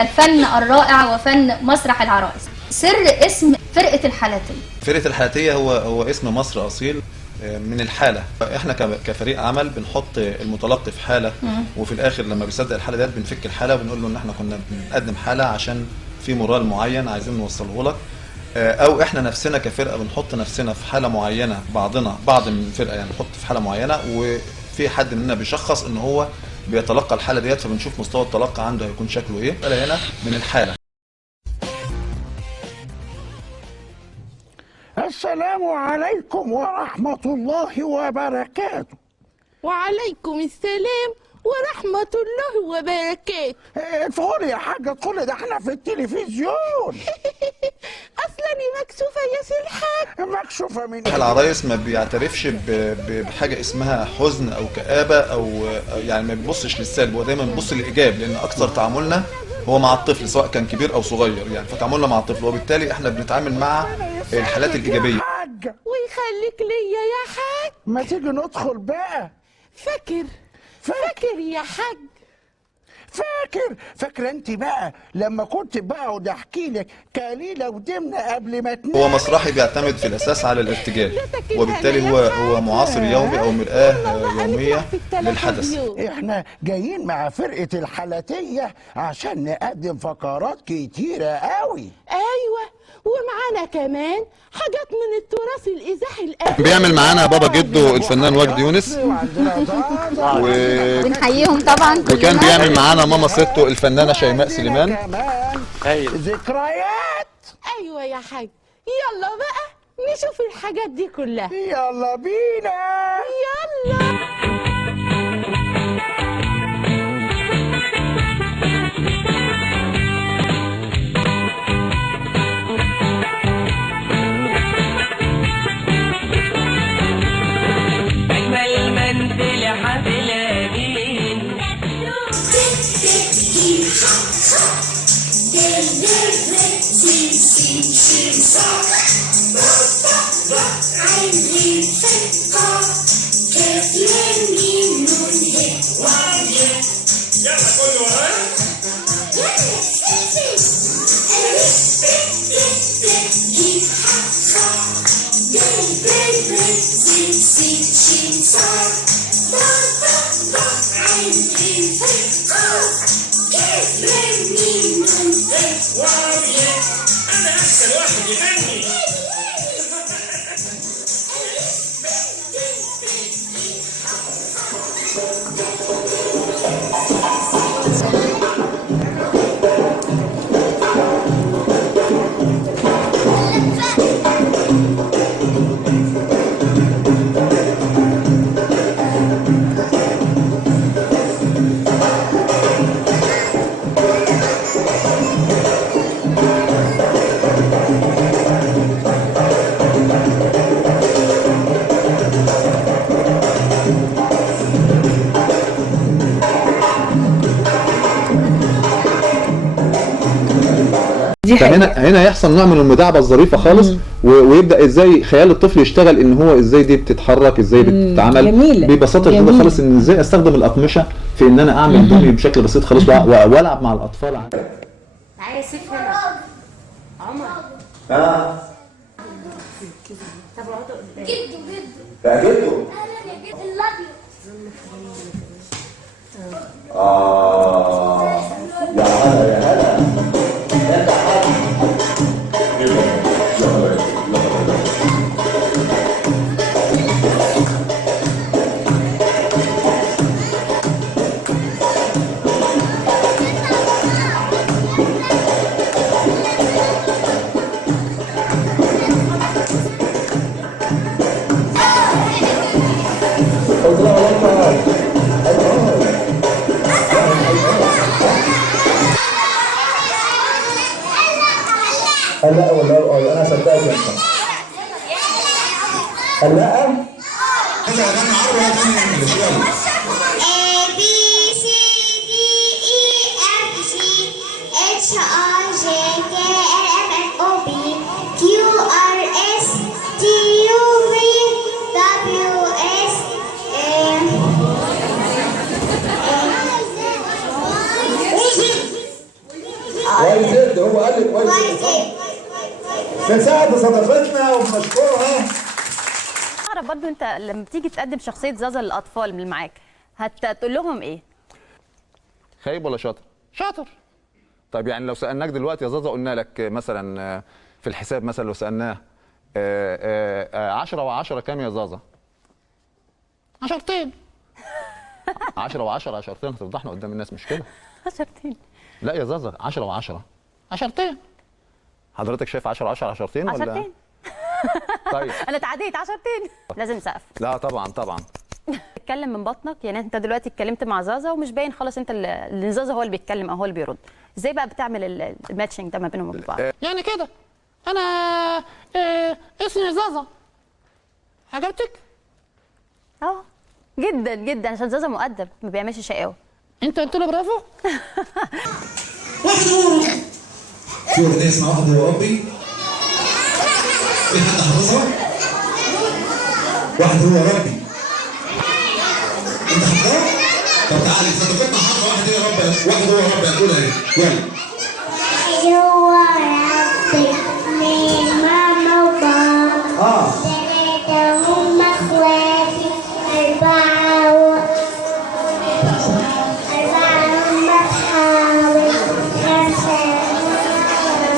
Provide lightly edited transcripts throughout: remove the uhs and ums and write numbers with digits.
الفن الرائع وفن مسرح العرائس. سر اسم فرقة الحالاتية. فرقة الحالاتية هو اسم مصري أصيل من الحالة. احنا كفريق عمل بنحط المتلقي في حالة، وفي الآخر لما بيصدق الحالة ديت بنفك الحالة وبنقول له إن احنا كنا بنقدم حالة عشان في مورال معين عايزين نوصله لك، أو احنا نفسنا كفرقة بنحط نفسنا في حالة معينة، بعض من الفرقة يعني نحط في حالة معينة، وفي حد مننا بيشخص إن هو بيتلقى الحالة ديت، فبنشوف مستوى التلقي عنده هيكون شكله إيه. هنا من الحالة. السلام عليكم ورحمة الله وبركاته. وعليكم السلام ورحمة الله وبركاته. ادخلي يا حاجة ادخلي، ده احنا في التلفزيون. أصلاني مكسوفة يا سي الحاج. مكسوفة من العرايس ما بيعترفش بحاجة اسمها حزن أو كآبة، أو يعني ما بيبصش للسلب، هو دايما بيبص للإيجاب، لأن أكثر تعاملنا هو مع الطفل سواء كان كبير أو صغير يعني، فتعاملنا مع الطفل وبالتالي احنا بنتعامل مع الحالات الإيجابية. ويخليك ليا يا حاج. ما تيجي ندخل بقى. فاكر يا حاج. فاكر انت بقى لما كنت بقعد احكي لك كليله ودمنه قبل ما تنام. هو مسرحي بيعتمد في الاساس على الارتجال، وبالتالي هو معاصر يومي او مرآة يوميه للحدث. احنا جايين مع فرقه الحالاتيه عشان نقدم فقرات كتيره قوي. ايوه، ومعانا كمان حاجات من التراث الإذاعي القديم. بيعمل معانا بابا جدو الفنان وجدي يونس، بنحييهم طبعا. وكان بيعمل معانا ماما ستو الفنانة شيماء سليمان. ذكريات. ايوه يا حاج، يلا بقى نشوف الحاجات دي كلها. يلا بينا. يلا. أنا أحسن واحد يغني. فهنا يحصل نوع من المداعبه الظريفه خالص، ويبدا ازاي خيال الطفل يشتغل ان هو ازاي دي بتتحرك، ازاي بتتعمل ببساطه شديده خالص، ان ازاي استخدم الاقمشه في ان انا اعمل دومي بشكل بسيط خالص، والعب مع الاطفال. تعالى سيف هنا عمر. طب اقعدوا جدو جدو يا هلا يا هلا. هلا ولا انا صدقت انت هلا انا عربي انجلش. يلا A B C D E F G H I J K L M N O P Q R S T U V W X واي زد، هو قال لك واي زد صح؟ بنساعد صديقتنا وبنشكرها. اعرف برضه انت لما بتيجي تقدم شخصيه زازا للاطفال اللي معاك هتقول لهم ايه؟ خايب ولا شاطر؟ شاطر. طيب يعني لو سالناك دلوقتي يا زازا قلنا لك مثلا في الحساب مثلا لو سالناه 10 و10 كام يا زازا؟ 10. 10 و10 10 هتفضحنا قدام الناس مش كده؟ 10. لا يا زازا 10 و10 10. حضرتك شايف 10 و10 10 ولا؟ 10. طيب انا اتعديت 10. لازم سقف. لا طبعا. تتكلم من بطنك، يعني انت دلوقتي اتكلمت مع زازا ومش باين خالص انت اللي زازا هو اللي بيتكلم او هو اللي بيرد. ازاي بقى بتعمل الماتشنج ده ما بينهم وبين بعض؟ يعني كده انا اسمي زازا، عجبتك؟ جدا جدا، عشان زازا مؤدب ما بيعملش شقاوه. انت قلت له برافو. في اغنيه اسمها واحد هو ربي، في حد حافظها؟ واحد هو ربي، انت حافظها؟ طب تعالي صديقتنا حافظه واحد هو ربي، واحد هو ربي هتقولها ايه؟ يلا. واحد هو ربي من ماما وبابا، 3 هم اخواتي، 4 هم اصحابي، 5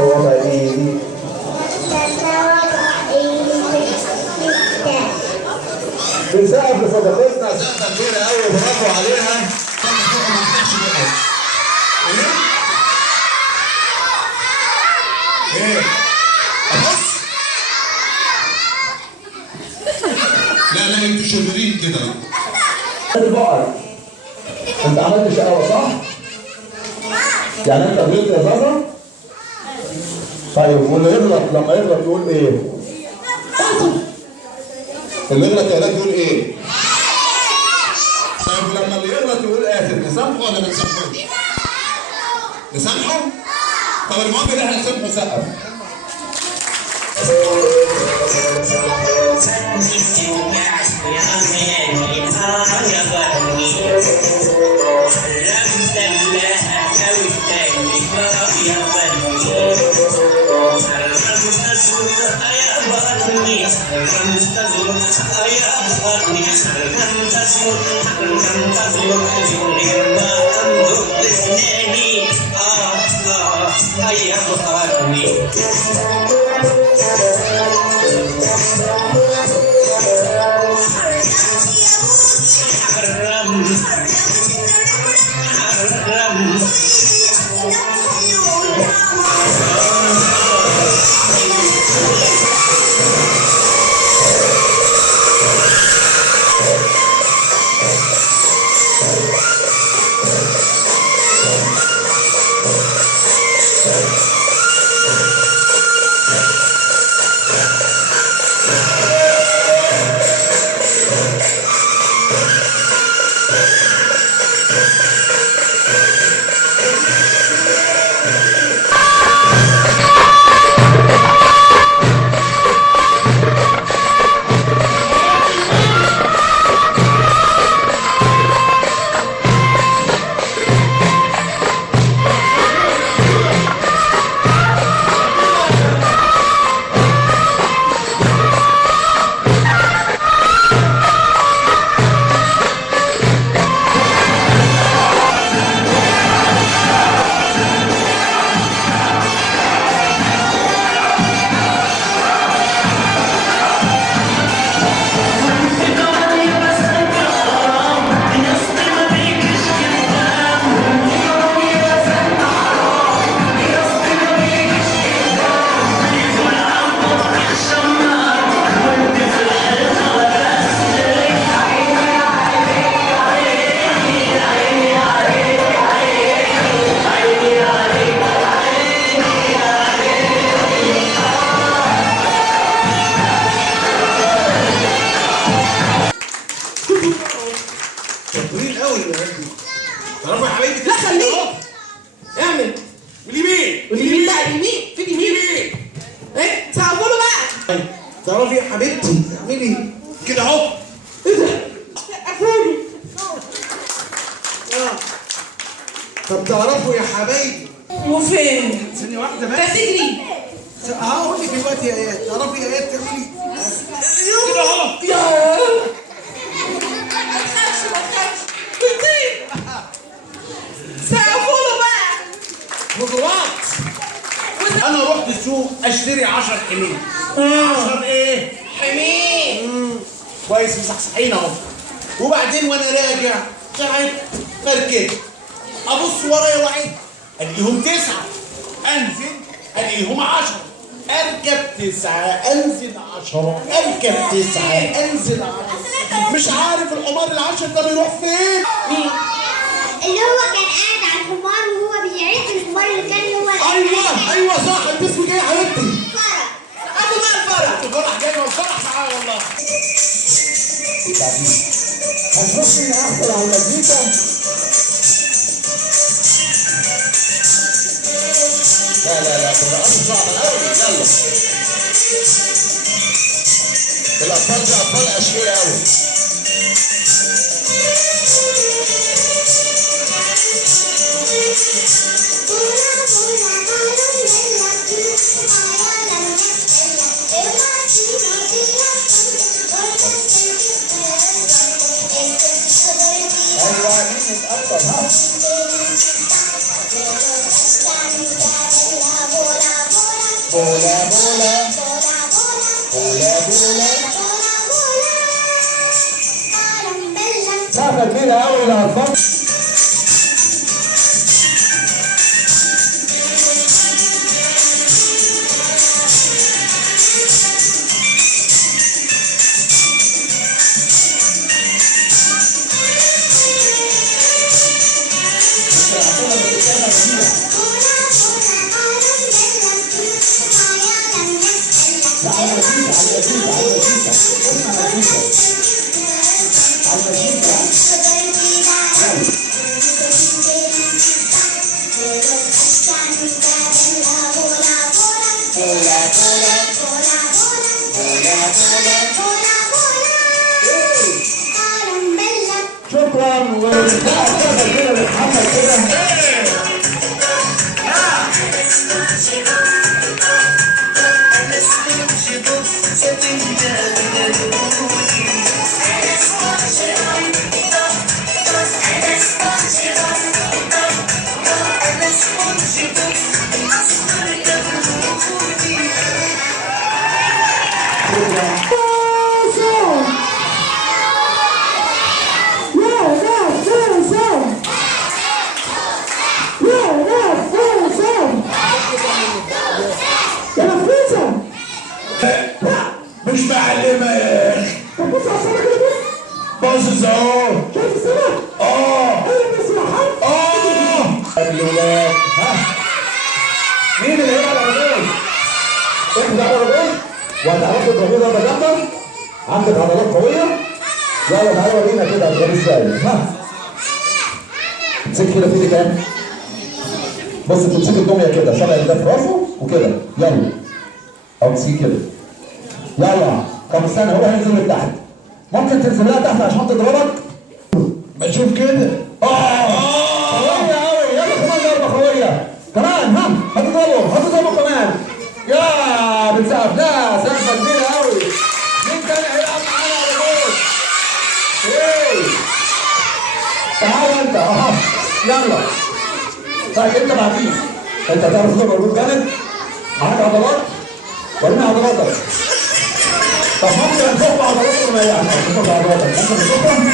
هو بقى بنسقف لصديقتنا سقفه كبيره قوي، برافو عليها. ايه؟ ابص؟ لا انتوا شريرين كده. البقر انت عملت شقاوه صح؟ يعني انت غلطت يا زازا؟ طيب واللي يغلط لما يغلط يقول ايه؟ اللي يغلط يا ولاد يقول ايه؟ طيب لما اللي يغلط يقول اسف، نسامحه ولا ما نسامحوش؟ نسامحه؟ طب المهم ده احنا نسامحه سقف. تعرفوا يا حبايبي؟ لا خليه اعمل باليمين باليمين بقى، اليمين في اليمين ايه سقفوا له بقى. تعرفي يا حبيبتي اعملي كده اهو. ايه ده؟ سقفوا طب تعرفوا يا حبايبي وفين؟ ثانية واحدة بس. كاتيجري. هقول لك دلوقتي يا ايات، تعرفي يا ايات تعملي كده اهو. يا ما تخافش بتطير. سقفوله بقى. خضروات. انا رحت السوق اشتري 10 حمير. 10 ايه؟ حمير. كويس مصحصحين اهو. وبعدين وانا راجع تعبت فركت ابص ورايا وعد الاقيهم 9، انزل الاقيهم 10، اركب 9 انزل 10، اركب 9 انزل 10. مش عارف الحمار ال10 ده بيروح فين. مين؟ اللي هو كان قاعد على الحمار وهو بيعد الحمار اللي كان هو. ايوه صح. انت اسمك ايه يا حبيبتي؟ فرح. ابو مال فرح. الفرح جاي والفرح معاه والله. هنخش نحصل على المزيكا. لا قراءات صعبة قوي. يلا الأطفال دي أطفال أشقياء قوي. أيوة مين يتأثر ها؟ بولا بولا بولا بولا. سقفة كبيرة أوي للأطفال. شكرا. ونتابع كده نتحمل كده. مش معلمة يا اخي. طب بص على السمكة كده بص. باصص اهو. شايف السمك؟ ايوه بس محل. الولاد ها؟ مين اللي هيلعب على الجول؟ احنا على الجول وهتعرفوا تضربوا ضربة جامدة. عندك عضلات قوية. يلا تعالوا ورينا كده هتضربوا ازاي. ها؟ امسك كده في ايدك اهي. بص تمسك الدمية كده شبه ده في راسه وكده. يلا. او امسكيه كده. يلا. طب استنى هو هينزل من تحت. ممكن تنزل لها تحت عشان تضربك؟ بشوف كده. قوية أوي. يلا كمان ضربة قوية. كمان ها؟ هتضربه كمان. يا بتسقف. لا سقفة كبيرة أوي. مين تاني هيلعب معانا على جول؟ إيه؟ تعال أنت أها. يلا. طيب أنت بعدين. أنت هتعرف تضرب مجهود جامد؟ معاك عضلات؟ ورينا عضلاتك. طب ممكن نشوف عضلاتك ولا يعني؟ نشوف عضلاتك. ممكن نشوفها؟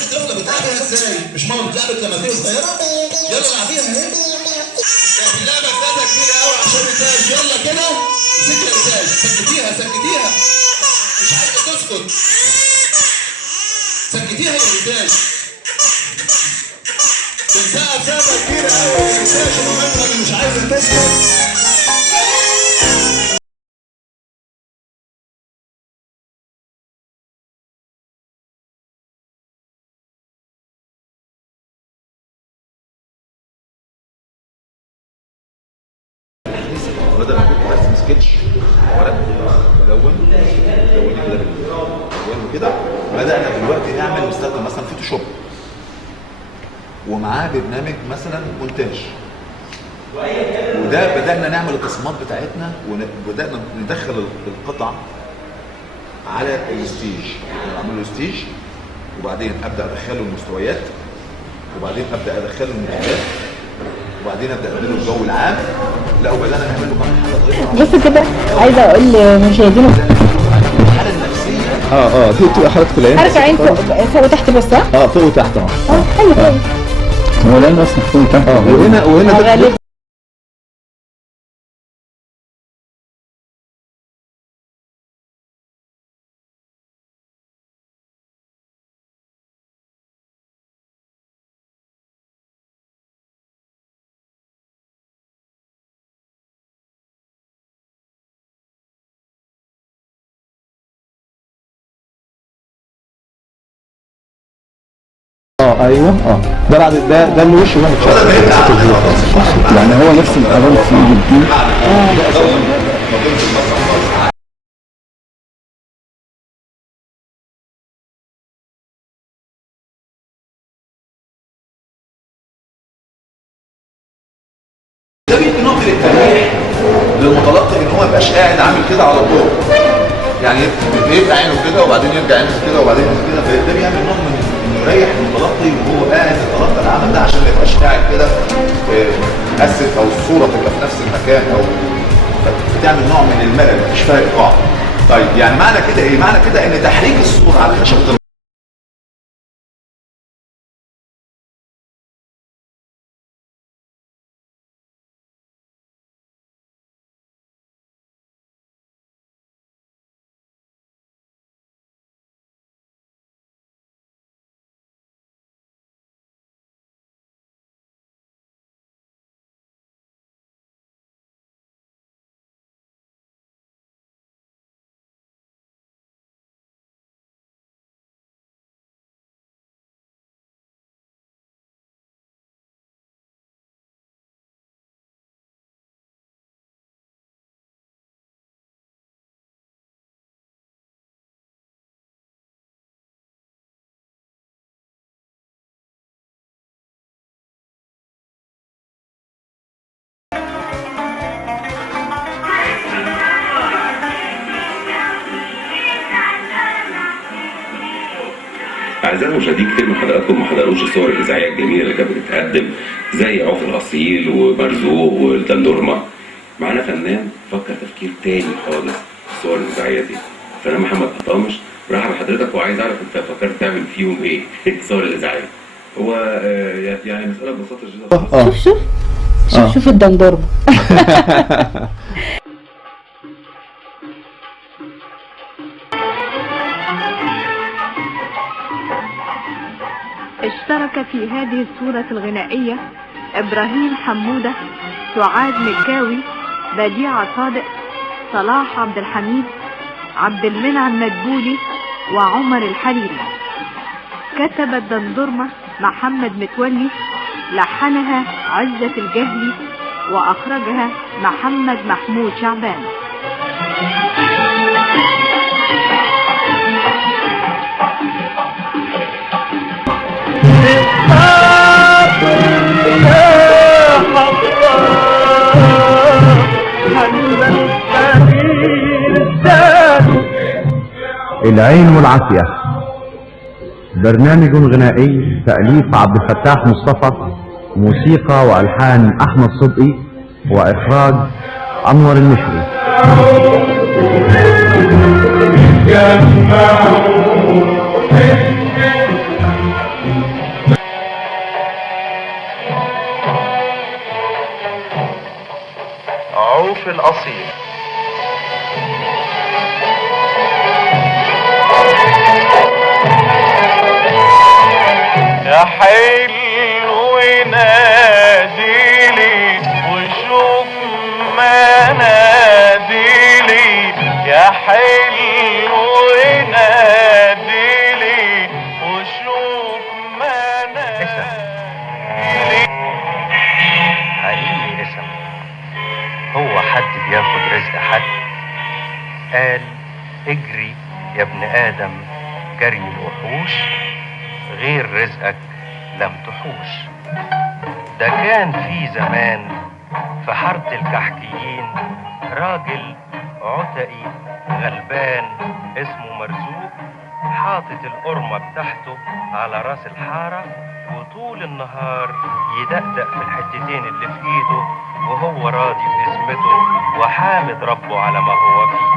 الطفلة بتلعبها ازاي؟ مش ماما بتلعبك لما تبقى صغيرة؟ يلا العبيها اهي. اللعبة بتاعتها كبيرة قوي عشان التاج. يلا كده مسك يا التاج. سكتيها. مش عايزة تسكت. سكتيها يا التاج. تنسقف لعبة كبيرة قوي يا التاج. المهم اللي مش عايزة تسكت. بدل ما كنت برسم سكتش ورق ملون كده بالالوان وكده، بدانا دلوقتي نعمل نستخدم مثلا فوتوشوب ومعاه برنامج مثلا مونتاج. وده بدأنا نعمل التصميمات بتاعتنا وبدأنا ندخل القطع على الستيج، نعمل له ستيج وبعدين ابدا ادخله المستويات وبعدين ابدا ادخله المنتجات وبعدين ابدا اديله الجو العام. لا وبدانا نعمل له كمان حاجه بص كده عايزه اقول لمشاهدينا الحاله النفسيه دي بتبقى حركه العين، حركه عين فوق وتحت بس فوق وتحت حلو كويس. هو العين اصلا فوق وتحت وهنا ايوه ده بعد ده اللي وشه ده متشقق يعني هو نفس الالوان دي ده بيدي نوع من التريح للمتلقي ان هو ما يبقاش قاعد عامل كده على طول، يعني يبقى عينه كده وبعدين يرجع عينه كده وبعدين كده، فده بيعمل نوع من انه يريح المتلقي وهو قاعد يتلقى العمل ده عشان ما يبقاش قاعد كده مقسف او الصوره تبقى في نفس المكان او بتعمل نوع من الملل مش فيها ايقاع. طيب يعني معنى كده ايه؟ معنى كده ان تحريك الصوره على خشبه أعزائي المشاهدين، كتير من حضراتكم ما حضروش الصور الإذاعية الجميلة اللي كانت بتتقدم زي عوف الأصيل ومرزوق والدندورما. معانا فنان فكر تفكير تاني خالص في الصور الإذاعية دي، فنان محمد قطامش. برحب بحضرتك وعايز أعرف أنت فكرت تعمل فيهم إيه الصور الإذاعية؟ هو يعني مسألة ببساطة جدا. شوف الدندورما. اشترك في هذه الصورة الغنائية إبراهيم حمودة، سعاد مكاوي، بديعة صادق، صلاح عبد الحميد، عبد المنعم مدبولي، وعمر الحريري. كتب الدندورما محمد متولي، لحنها عزة الجهلي، وأخرجها محمد محمود شعبان. العين والعافية، برنامج غنائي تأليف عبد الفتاح مصطفى، موسيقى وألحان أحمد صدقي، وإخراج أنور المشري. عوف الأصيل. يا حلو ناديلي وشوف ما ناديلي، يا حلو ناديلي وشوف ما ناديلي. حقيقي اسم، هو حد بياخد رزق حد؟ قال اجري يا ابن آدم جري الوحوش، غير رزقك لم تحوش. ده كان في زمان في حارة الكحكيين راجل عتقي غلبان اسمه مرزوق، حاطط القرمة بتاعته على راس الحارة، وطول النهار يدقدق في الحتتين اللي في ايده وهو راضي باسمته وحامد ربه على ما هو فيه.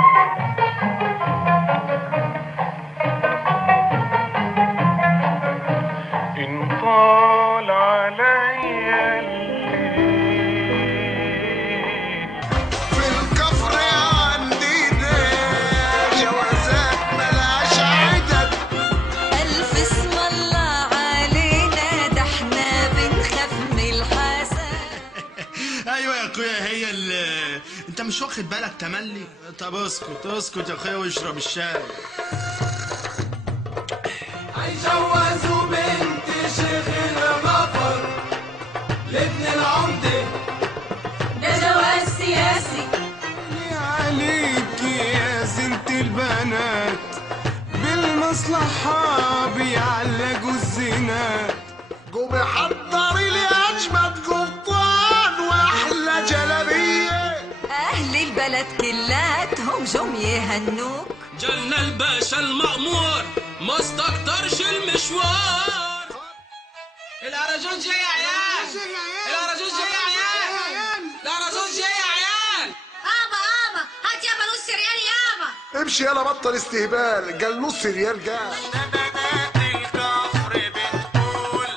إن طال عليا الليل في الكفر عندي جوازات ملاش عدد. ألف اسم الله علينا، ده احنا بنخاف من الحسد. ايوه يا اخويا، هي انت مش واخد بالك تملي؟ طب اسكت اسكت يا اخويا واشرب الشاي. هيجوزوا بنت شيخ الغفر لابن العمدة، ده جواز سياسي. عليك يا زينة البنات، بالمصلحة بيعلقوا الزينات. قومي حضري لي أجمد قبطان وأحلى جلابية. أهل البلد كلاتهم جم يهنوك. جالنا الباشا المأمور ما استكترش المشوار. الأراجوز جاي يا عيال، الأراجوز جاي يا عيال، الأراجوز جاي يا عيال. ابا هات يابا نص ريال يابا. امشي يلا بطل استهبال، قال نص ريال جاي.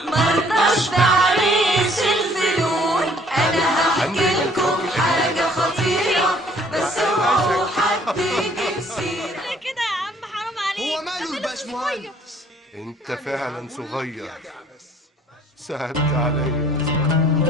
مرضاش بعريس الفلول، انا هحكي لكم حاجه خطيره، بس اوعوا حد يجيب سيره. ليه كده يا عم؟ حرام عليك. هو ماله الباشمهندس؟ انت فعلا صغير، سهلت عليا.